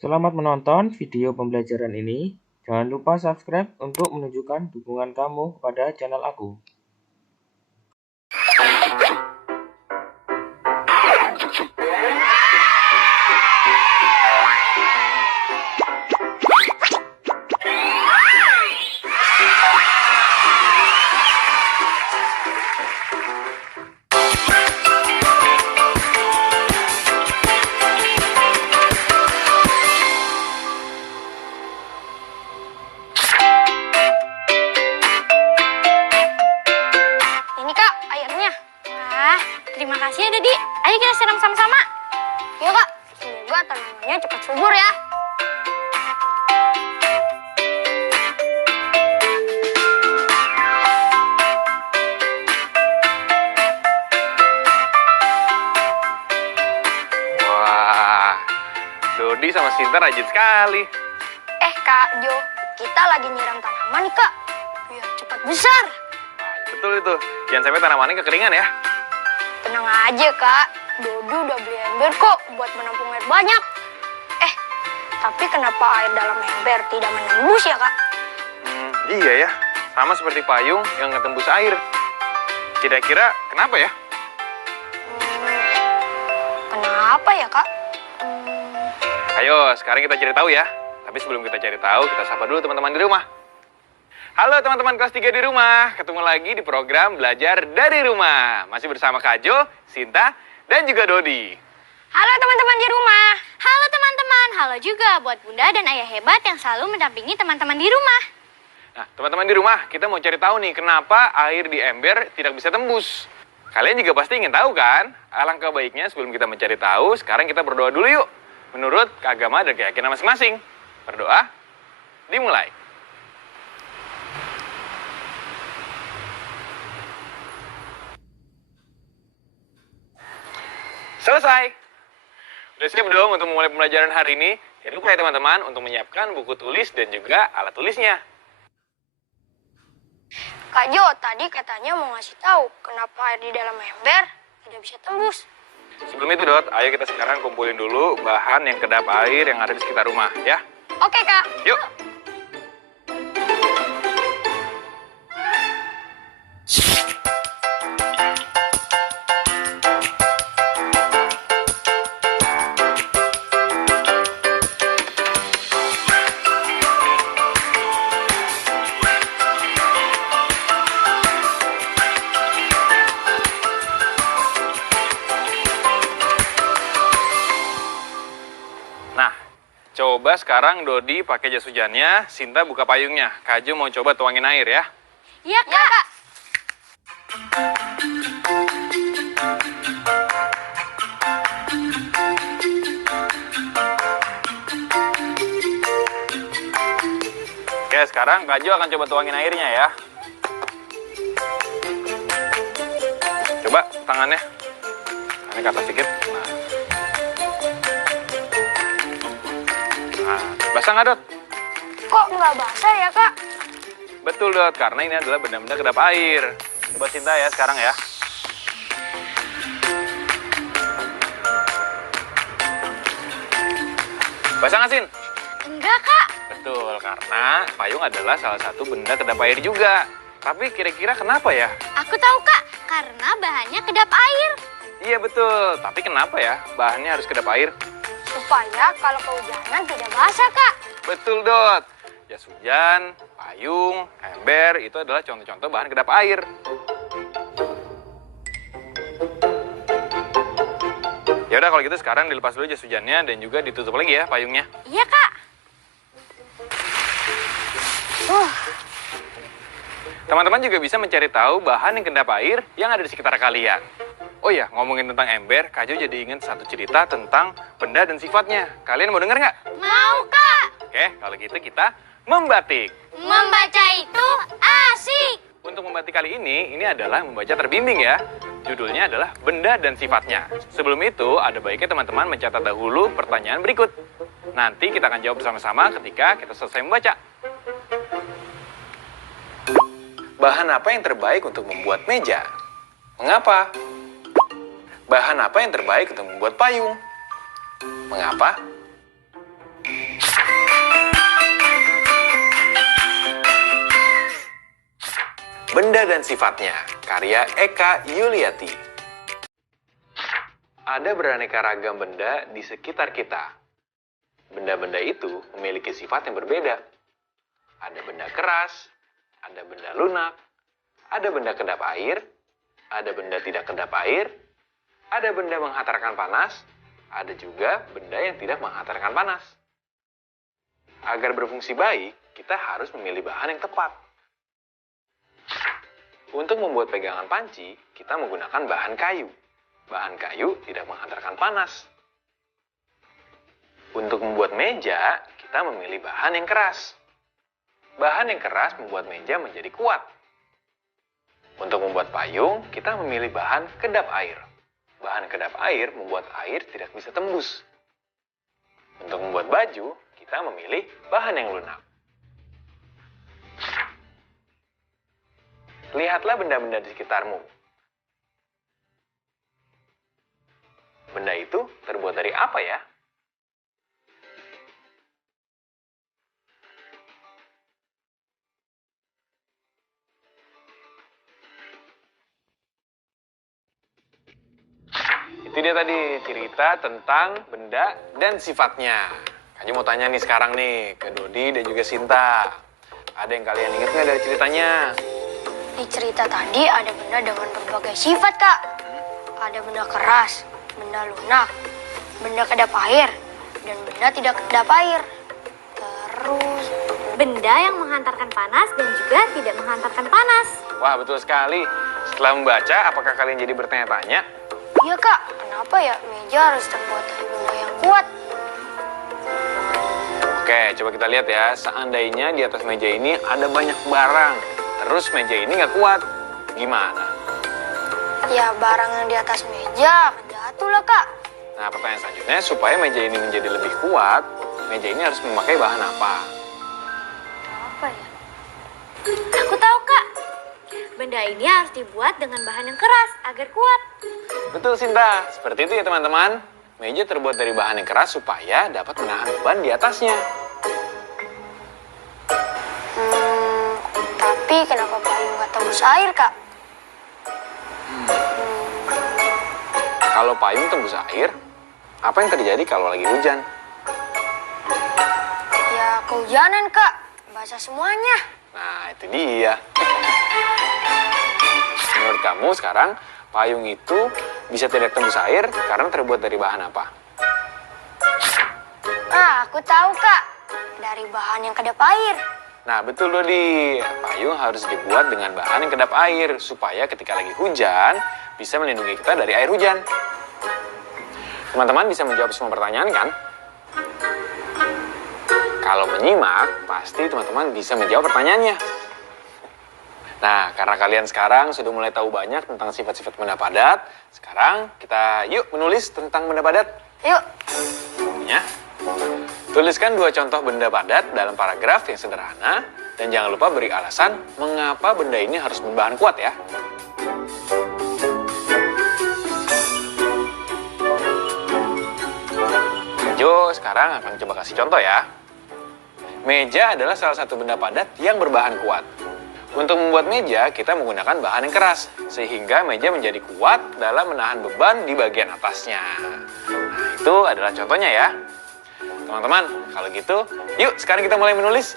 Selamat menonton video pembelajaran ini. Jangan lupa subscribe untuk menunjukkan dukungan kamu kepada channel aku. Ini Kak, airnya. Wah, terima kasih ya Dedi. Ayo kita siram sama-sama. Yuk Kak, semoga tanamannya cepat subur ya. Wah, Dodi sama Sinta rajin sekali. Kak Jo, kita lagi nyiram tanaman nih Kak. Biar cepat besar. Betul itu. Jangan sampai tanamannya kekeringan ya. Tenang aja Kak, Dodi udah beli ember kok buat menampung air banyak. Tapi kenapa air dalam ember tidak menembus ya Kak? Iya ya. Sama seperti payung yang ngetembus air. Kira-kira kenapa ya? Kenapa ya Kak? Ayo, sekarang kita cari tahu ya. Tapi sebelum kita cari tahu, kita sapa dulu teman-teman di rumah. Halo teman-teman kelas 3 di rumah. Ketemu lagi di program Belajar dari Rumah. Masih bersama Kak Jo, Sinta, dan juga Dodi. Halo teman-teman di rumah. Halo teman-teman, halo juga buat Bunda dan Ayah hebat yang selalu mendampingi teman-teman di rumah. Nah, teman-teman di rumah, kita mau cari tahu nih kenapa air di ember tidak bisa tembus. Kalian juga pasti ingin tahu kan? Alangkah baiknya sebelum kita mencari tahu, sekarang kita berdoa dulu yuk. Menurut agama dan keyakinan masing-masing. Berdoa, dimulai. Selesai. Udah siap dong untuk memulai pembelajaran hari ini? Jangan lupa ya teman-teman untuk menyiapkan buku tulis dan juga alat tulisnya. Kak Jo, tadi katanya mau ngasih tahu kenapa air di dalam ember tidak bisa tembus. Sebelum itu, Dot, ayo kita sekarang kumpulin dulu bahan yang kedap air yang ada di sekitar rumah, ya. Oke, Kak. Yuk. Nah, coba sekarang Dodi pakai jas hujannya, Sinta buka payungnya. Kak Jo mau coba tuangin air ya. Iya Kak. Oke, sekarang Kak Jo akan coba tuangin airnya ya. Coba tangannya. Tangannya ke atas sedikit. Nah, basah nggak, Dot? Kok nggak basah ya, Kak? Betul, Dot, karena ini adalah benda-benda kedap air. Coba Sinta ya sekarang ya. Basah nggak, Sin? Enggak Kak. Betul, karena payung adalah salah satu benda kedap air juga. Tapi kira-kira kenapa ya? Aku tahu Kak, karena bahannya kedap air. Iya betul, tapi kenapa ya bahannya harus kedap air? Supaya kalau kehujanan tidak basah, Kak. Betul, Dot. Jas hujan, payung, ember, itu adalah contoh-contoh bahan kedap air. Ya udah kalau gitu sekarang dilepas dulu jas hujannya dan juga ditutup lagi ya payungnya. Iya Kak. Teman-teman juga bisa mencari tahu bahan yang kedap air yang ada di sekitar kalian. Oh ya, ngomongin tentang ember, Kak Jo jadi ingat satu cerita tentang benda dan sifatnya. Kalian mau denger nggak? Mau Kak. Oke, kalau gitu kita membatik. Membaca itu asik. Untuk membatik kali ini adalah membaca terbimbing ya. Judulnya adalah benda dan sifatnya. Sebelum itu, ada baiknya teman-teman mencatat dahulu pertanyaan berikut. Nanti kita akan jawab bersama-sama ketika kita selesai membaca. Bahan apa yang terbaik untuk membuat meja? Mengapa? Bahan apa yang terbaik untuk membuat payung? Mengapa? Benda dan Sifatnya, karya Eka Yuliati. Ada beraneka ragam benda di sekitar kita. Benda-benda itu memiliki sifat yang berbeda. Ada benda keras, ada benda lunak, ada benda kedap air, ada benda tidak kedap air, ada benda menghantarkan panas, ada juga benda yang tidak menghantarkan panas. Agar berfungsi baik, kita harus memilih bahan yang tepat. Untuk membuat pegangan panci, kita menggunakan bahan kayu. Bahan kayu tidak menghantarkan panas. Untuk membuat meja, kita memilih bahan yang keras. Bahan yang keras membuat meja menjadi kuat. Untuk membuat payung, kita memilih bahan kedap air. Bahan kedap air membuat air tidak bisa tembus. Untuk membuat baju, kita memilih bahan yang lunak. Lihatlah benda-benda di sekitarmu. Benda itu terbuat dari apa ya? Itu dia tadi cerita tentang benda dan sifatnya. Kayaknya mau tanya nih sekarang nih ke Dodi dan juga Sinta. Ada yang kalian ingat nggak dari ceritanya? Di cerita tadi ada benda dengan berbagai sifat, Kak. Ada benda keras, benda lunak, benda kedap air, dan benda tidak kedap air. Terus Benda yang menghantarkan panas dan juga tidak menghantarkan panas. Wah, betul sekali. Setelah membaca, apakah kalian jadi bertanya-tanya? iya, Kak, kenapa ya meja harus terbuat dari benda yang kuat? Oke, coba kita lihat ya. Seandainya di atas meja ini ada banyak barang, terus meja ini nggak kuat, gimana? Ya, barang yang di atas meja akan jatuh lah, Kak. Nah, pertanyaan selanjutnya, supaya meja ini menjadi lebih kuat, meja ini harus memakai bahan apa? Apa ya? Aku tahu, Kak. Benda ini harus dibuat dengan bahan yang keras agar kuat. Betul, Sinta. Seperti itu ya, teman-teman. Meja terbuat dari bahan yang keras supaya dapat menahan beban di atasnya. Tapi kenapa payung nggak tembus air, Kak? Kalau payung tembus air, apa yang terjadi kalau lagi hujan? Ya, kehujanan, Kak. Basah semuanya. Nah, itu dia. Menurut kamu sekarang, payung itu bisa tidak tembus air karena terbuat dari bahan apa? Ah, aku tahu, Kak. Dari bahan yang kedap air. Nah, betul, Dodi. Payung harus dibuat dengan bahan yang kedap air supaya ketika lagi hujan bisa melindungi kita dari air hujan. Teman-teman bisa menjawab semua pertanyaan kan? Kalau menyimak, pasti teman-teman bisa menjawab pertanyaannya. Nah, karena kalian sekarang sudah mulai tahu banyak tentang sifat-sifat benda padat, sekarang kita yuk menulis tentang benda padat. Yuk. Ya. Tuliskan 2 contoh benda padat dalam paragraf yang sederhana dan jangan lupa beri alasan mengapa benda ini harus berbahan kuat ya. Jo, sekarang akan coba kasih contoh ya. Meja adalah salah satu benda padat yang berbahan kuat. Untuk membuat meja, kita menggunakan bahan yang keras, sehingga meja menjadi kuat dalam menahan beban di bagian atasnya. Nah, itu adalah contohnya ya. Teman-teman, kalau gitu, yuk sekarang kita mulai menulis.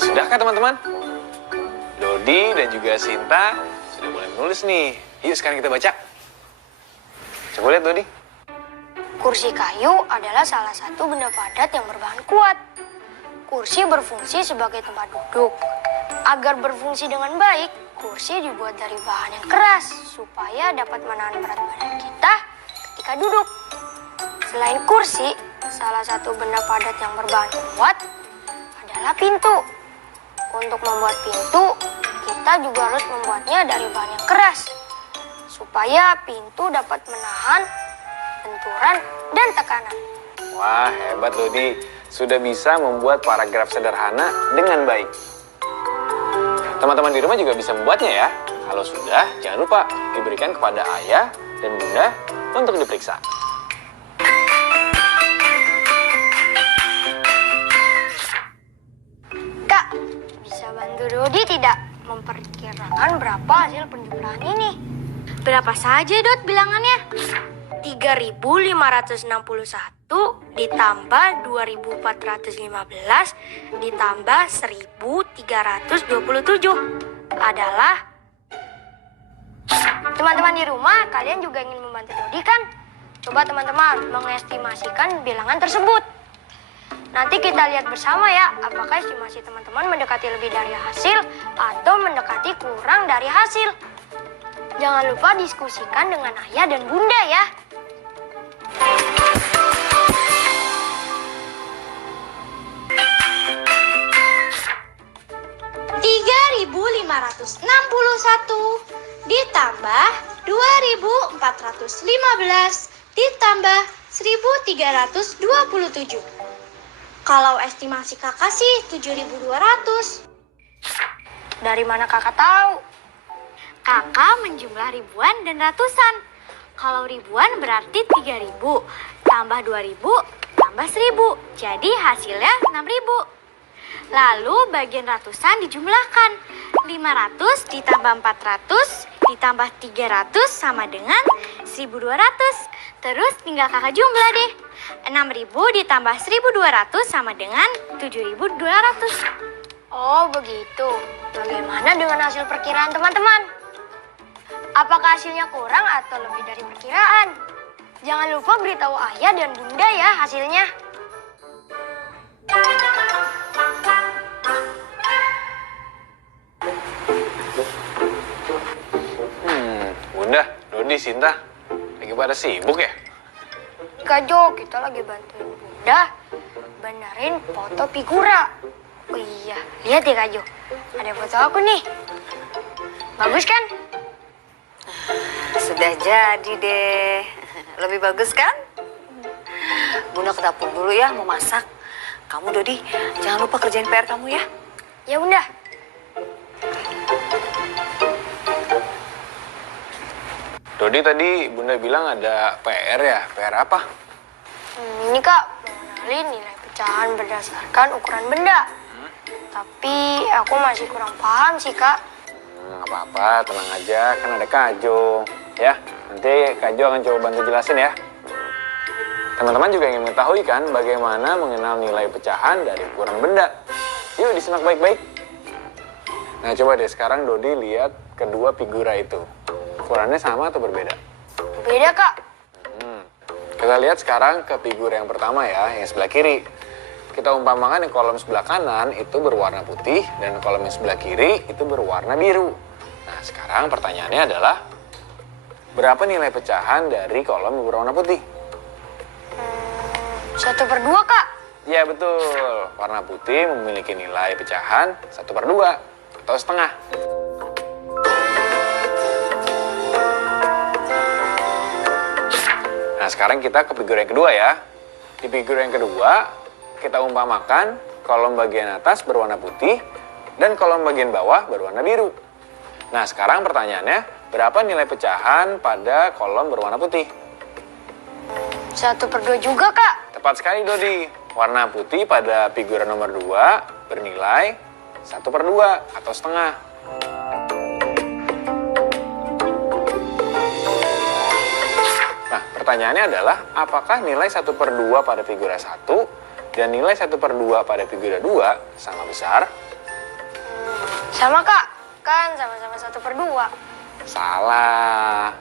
Sudahkah teman-teman? Dodi dan juga Sinta sudah mulai menulis nih. Yuk sekarang kita baca. Coba lihat Dodi. Kursi kayu adalah salah satu benda padat yang berbahan kuat. Kursi berfungsi sebagai tempat duduk. Agar berfungsi dengan baik, kursi dibuat dari bahan yang keras supaya dapat menahan berat badan kita ketika duduk. Selain kursi, salah satu benda padat yang berbahan kuat adalah pintu. Untuk membuat pintu, kita juga harus membuatnya dari bahan yang keras supaya pintu dapat menahan benturan, dan tekanan. Wah, hebat Dodi. Sudah bisa membuat paragraf sederhana dengan baik. Teman-teman di rumah juga bisa membuatnya ya. Kalau sudah, jangan lupa diberikan kepada ayah dan bunda untuk diperiksa. Kak, bisa bantu Dodi tidak memperkirakan berapa hasil penjumlahan ini? Berapa saja, Dot, bilangannya? 3.561 ditambah 2.415 ditambah 1.327 adalah... Teman-teman di rumah, kalian juga ingin membantu Dodi kan? Coba teman-teman mengestimasikan bilangan tersebut. Nanti kita lihat bersama ya, apakah estimasi teman-teman mendekati lebih dari hasil atau mendekati kurang dari hasil. Jangan lupa diskusikan dengan ayah dan bunda ya. Ditambah 2.415 ditambah 1.327. Kalau estimasi kakak sih 7.200. Dari mana kakak tahu? Kakak menjumlah ribuan dan ratusan. Kalau ribuan berarti 3.000, tambah 2.000, tambah 1.000. Jadi hasilnya 6.000. Lalu bagian ratusan dijumlahkan. 500 ditambah 400 ditambah 300 sama dengan 1.200. Terus tinggal kakak jumlah deh. 6.000 ditambah 1.200 sama dengan 7.200. Oh begitu. Bagaimana dengan hasil perkiraan teman-teman? Apakah hasilnya kurang atau lebih dari perkiraan? Jangan lupa beritahu ayah dan bunda ya hasilnya. Bunda, Dodi, Sinta, lagi pada sibuk ya? Kak Jo, kita lagi bantuin bunda benerin foto figura. Oh iya, lihat ya Kak Jo. Ada foto aku nih. Bagus kan? Sudah jadi deh. Lebih bagus kan? Bunda ke dapur dulu ya, mau masak. Kamu Dodi, jangan lupa kerjain PR kamu ya. Ya bunda. Dodi tadi Bunda bilang ada PR ya? PR apa? Ini Kak, mengenali nilai pecahan berdasarkan ukuran benda. Tapi aku masih kurang paham sih Kak. Nggak apa-apa, tenang aja. Kan ada Kak Jo. Ya, nanti Kak Jo akan coba bantu jelasin ya. Teman-teman juga ingin mengetahui kan bagaimana mengenal nilai pecahan dari ukuran benda. Yuk disimak baik-baik. Nah coba deh sekarang Dodi lihat kedua figura itu. Ukurannya sama atau berbeda? Beda Kak. Kita lihat sekarang ke figura yang pertama ya, yang sebelah kiri. Kita umpamakan yang kolom sebelah kanan itu berwarna putih dan kolom yang sebelah kiri itu berwarna biru. Nah sekarang pertanyaannya adalah berapa nilai pecahan dari kolom yang berwarna putih? 1/2 Kak. Ya betul, warna putih memiliki nilai pecahan 1/2 atau setengah. Nah sekarang kita ke figura yang kedua ya. Di figura yang kedua kita umpamakan kolom bagian atas berwarna putih dan kolom bagian bawah berwarna biru. Nah sekarang pertanyaannya berapa nilai pecahan pada kolom berwarna putih? 1/2 juga Kak. Tepat sekali Dodi, warna putih pada figura nomor 2 bernilai 1/2 atau setengah. Nah, pertanyaannya adalah apakah nilai 1/2 pada figura 1 dan nilai 1/2 pada figura 2 sama besar? Sama Kak, kan sama-sama 1/2. Salah.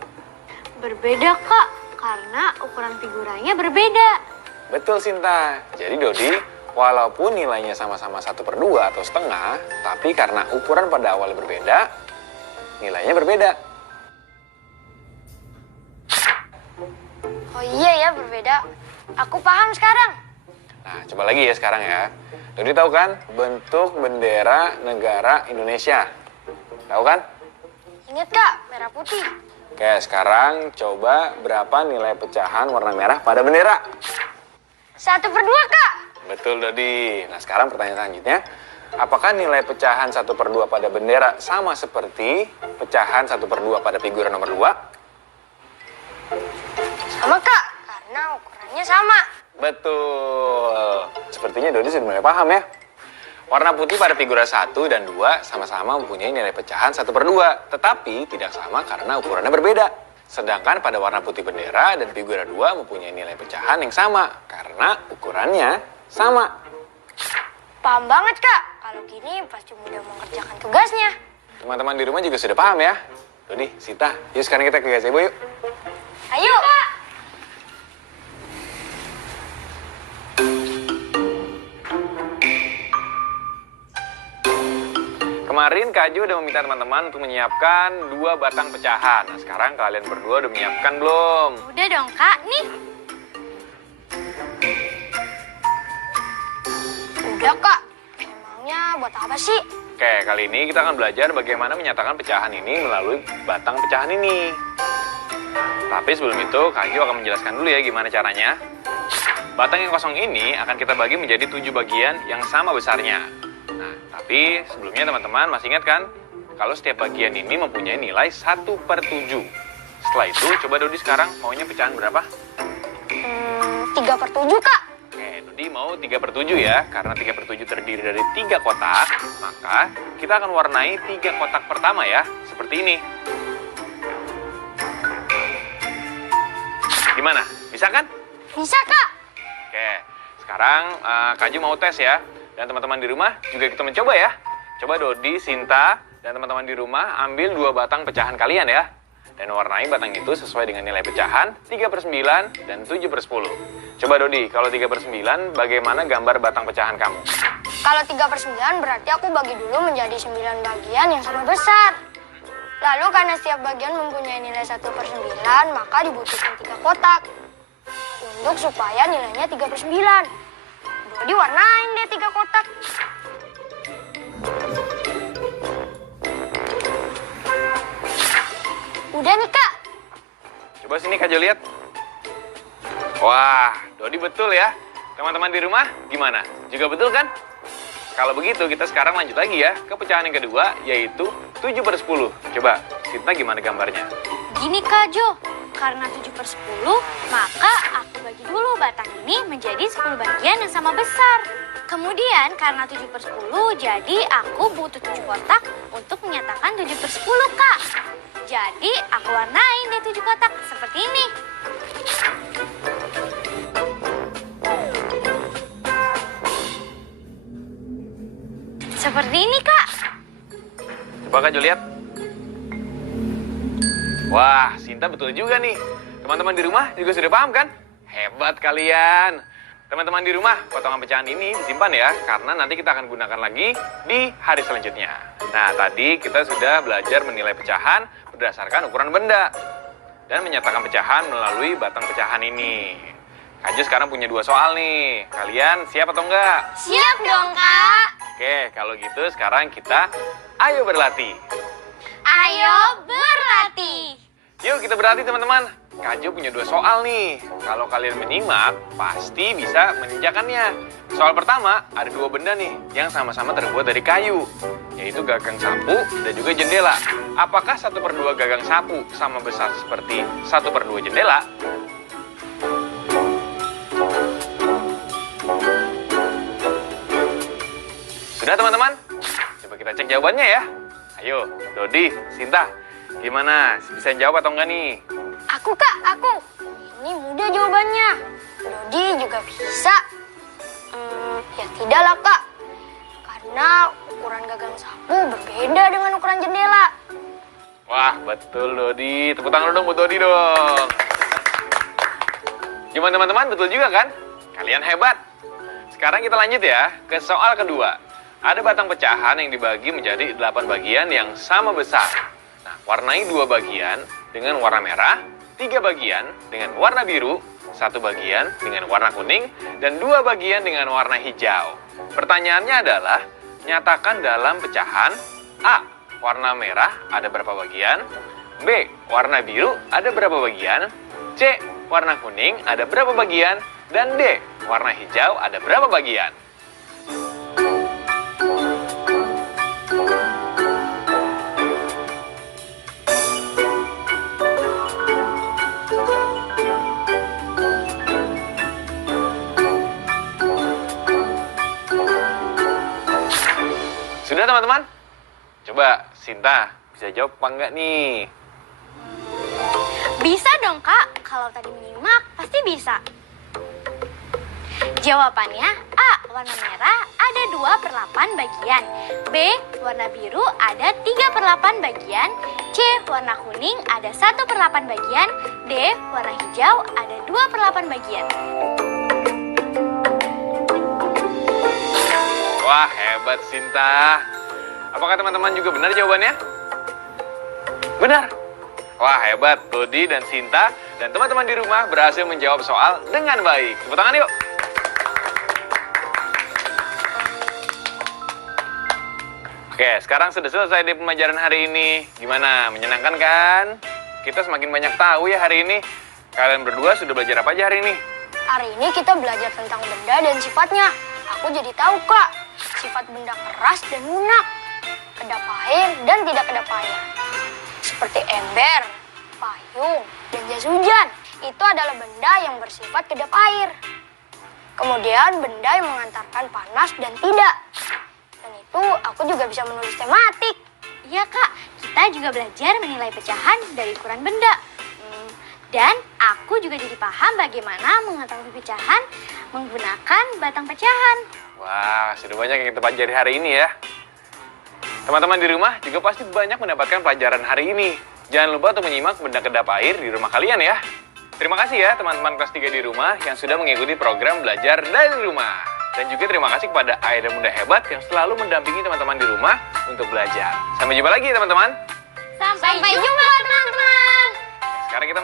Berbeda, Kak, karena ukuran figuranya berbeda. Betul Sinta. Jadi Dodi, walaupun nilainya sama-sama 1/2 atau setengah, tapi karena ukuran pada awalnya berbeda, nilainya berbeda. Oh iya ya berbeda. Aku paham sekarang. Nah, coba lagi ya sekarang ya. Dodi tahu kan bentuk bendera negara Indonesia? Tahu kan? Ingat Kak, merah putih. Oke, sekarang coba berapa nilai pecahan warna merah pada bendera? 1/2, Kak. Betul, Dodi. Nah, sekarang pertanyaan selanjutnya. Apakah nilai pecahan 1/2 pada bendera sama seperti pecahan 1/2 pada figura nomor 2? Sama, Kak. Karena ukurannya sama. Betul. Sepertinya Dodi sudah mulai paham ya. Warna putih pada figura 1 dan 2 sama-sama mempunyai nilai pecahan 1/2, tetapi tidak sama karena ukurannya berbeda. Sedangkan pada warna putih bendera dan figura 2 mempunyai nilai pecahan yang sama karena ukurannya sama. Paham banget, Kak. Kalau gini pasti mudah mengerjakan tugasnya. Teman-teman di rumah juga sudah paham ya. Dodi, Sita, yuk sekarang kita ke gazebo yuk. Ayo, Kak. Kemarin Kak Jo udah meminta teman-teman untuk menyiapkan 2 batang pecahan. Nah, sekarang kalian berdua udah menyiapkan belum? Udah dong, Kak. Nih. Udah, Kak. Emangnya buat apa sih? Oke, kali ini kita akan belajar bagaimana menyatakan pecahan ini melalui batang pecahan ini. Tapi sebelum itu, Kak Jo akan menjelaskan dulu ya gimana caranya. Batang yang kosong ini akan kita bagi menjadi 7 bagian yang sama besarnya. Nah, tapi sebelumnya teman-teman masih ingat kan? Kalau setiap bagian ini mempunyai nilai 1/7. Setelah itu, coba Dodi sekarang maunya pecahan berapa? 3/7, Kak. Oke, Dodi mau 3/7 ya. Karena 3/7 terdiri dari 3 kotak, maka kita akan warnai 3 kotak pertama ya. Seperti ini. Gimana? Bisa kan? Bisa, Kak. Oke, sekarang Kak Jo mau tes ya. Dan teman-teman di rumah juga kita mencoba ya. Coba Dodi, Sinta, dan teman-teman di rumah ambil 2 batang pecahan kalian ya. Dan warnai batang itu sesuai dengan nilai pecahan 3/9 dan 7/10. Coba Dodi, kalau 3/9 bagaimana gambar batang pecahan kamu? Kalau 3/9 berarti aku bagi dulu menjadi 9 bagian yang sama besar. Lalu karena setiap bagian mempunyai nilai 1/9, maka dibutuhkan 3 kotak. Untuk supaya nilainya 3/9. Jadi warnain deh 3 kotak. Udah nih, Kak. Coba sini Kak Jo lihat. Wah, Dodi betul ya. Teman-teman di rumah gimana? Juga betul kan? Kalau begitu kita sekarang lanjut lagi ya ke pecahan yang kedua, yaitu 7/10. Coba, Sinta gimana gambarnya? Gini, Kak Jo. Karena 7/10, maka aku bagi dulu batang ini menjadi 10 bagian yang sama besar. Kemudian karena 7/10, jadi aku butuh 7 kotak untuk menyatakan 7/10, Kak. Jadi aku warnain deh 7 kotak seperti ini. Seperti ini, Kak. Coba Kak Jo lihat. Wah, Sinta betul juga nih. Teman-teman di rumah juga sudah paham kan? Hebat kalian. Teman-teman di rumah, potongan pecahan ini disimpan ya, karena nanti kita akan gunakan lagi di hari selanjutnya. Nah, tadi kita sudah belajar menilai pecahan berdasarkan ukuran benda. Dan menyatakan pecahan melalui batang pecahan ini. Kak Jo sekarang punya 2 soal nih. Kalian siap atau enggak? Siap dong, Kak. Oke, kalau gitu sekarang kita ayo berlatih. Ayo berlatih. Yuk kita berlatih teman-teman. Kak Jo punya 2 soal nih. Kalau kalian menyimak, pasti bisa mengerjakannya. Soal pertama, ada 2 benda nih yang sama-sama terbuat dari kayu. Yaitu gagang sapu dan juga jendela. Apakah 1/2 gagang sapu sama besar seperti 1/2 jendela? Sudah teman-teman? Coba kita cek jawabannya ya. Ayo, Dodi, Sinta, gimana? Bisa jawab atau enggak nih? Aku, Kak, aku. Ini mudah jawabannya. Dodi juga bisa. Ya tidaklah, Kak. Karena ukuran gagang sapu berbeda dengan ukuran jendela. Wah, betul Dodi. Tepuk tangan dong buat Dodi dong. Gimana teman-teman? Betul juga kan? Kalian hebat. Sekarang kita lanjut ya ke soal kedua. Ada batang pecahan yang dibagi menjadi 8 bagian yang sama besar. Nah, warnai 2 bagian dengan warna merah, 3 bagian dengan warna biru, 1 bagian dengan warna kuning, dan 2 bagian dengan warna hijau. Pertanyaannya adalah, nyatakan dalam pecahan A, warna merah ada berapa bagian, B. Warna biru ada berapa bagian? C. Warna kuning ada berapa bagian? Dan D. Warna hijau ada berapa bagian? Sudah teman-teman? Coba Sinta bisa jawab apa enggak nih? Bisa dong, Kak. Kalau tadi menyimak, pasti bisa. Jawabannya A. Warna merah ada 2/8 bagian. B. Warna biru ada 3/8 bagian. C. Warna kuning ada 1/8 bagian. D. Warna hijau ada 2/8 bagian. Wah, hebat Sinta. Apakah teman-teman juga benar jawabannya? Benar. Wah, hebat. Dodi dan Sinta dan teman-teman di rumah berhasil menjawab soal dengan baik. Tepuk tangan yuk. Oke, sekarang sudah selesai di pembelajaran hari ini. Gimana? Menyenangkan kan? Kita semakin banyak tahu ya hari ini. Kalian berdua sudah belajar apa aja hari ini? Hari ini kita belajar tentang benda dan sifatnya. Aku jadi tahu, Kak, sifat benda keras dan lunak, kedap air dan tidak kedap air. Seperti ember, payung, dan jas hujan. Itu adalah benda yang bersifat kedap air. Kemudian benda yang mengantarkan panas dan tidak. Dan itu aku juga bisa menulis tematik. Iya, Kak. Kita juga belajar menilai pecahan dari ukuran benda. Dan aku juga jadi paham bagaimana mengetahui pecahan menggunakan batang pecahan. Wah, sudah banyak yang kita pelajari hari ini ya. Teman-teman di rumah juga pasti banyak mendapatkan pelajaran hari ini. Jangan lupa untuk menyimak benda kedap air di rumah kalian ya. Terima kasih ya teman-teman kelas 3 di rumah yang sudah mengikuti program belajar dari rumah. Dan juga terima kasih kepada Ayah dan Bunda hebat yang selalu mendampingi teman-teman di rumah untuk belajar. Sampai jumpa lagi teman-teman. Sampai jumpa teman-teman. Sekarang kita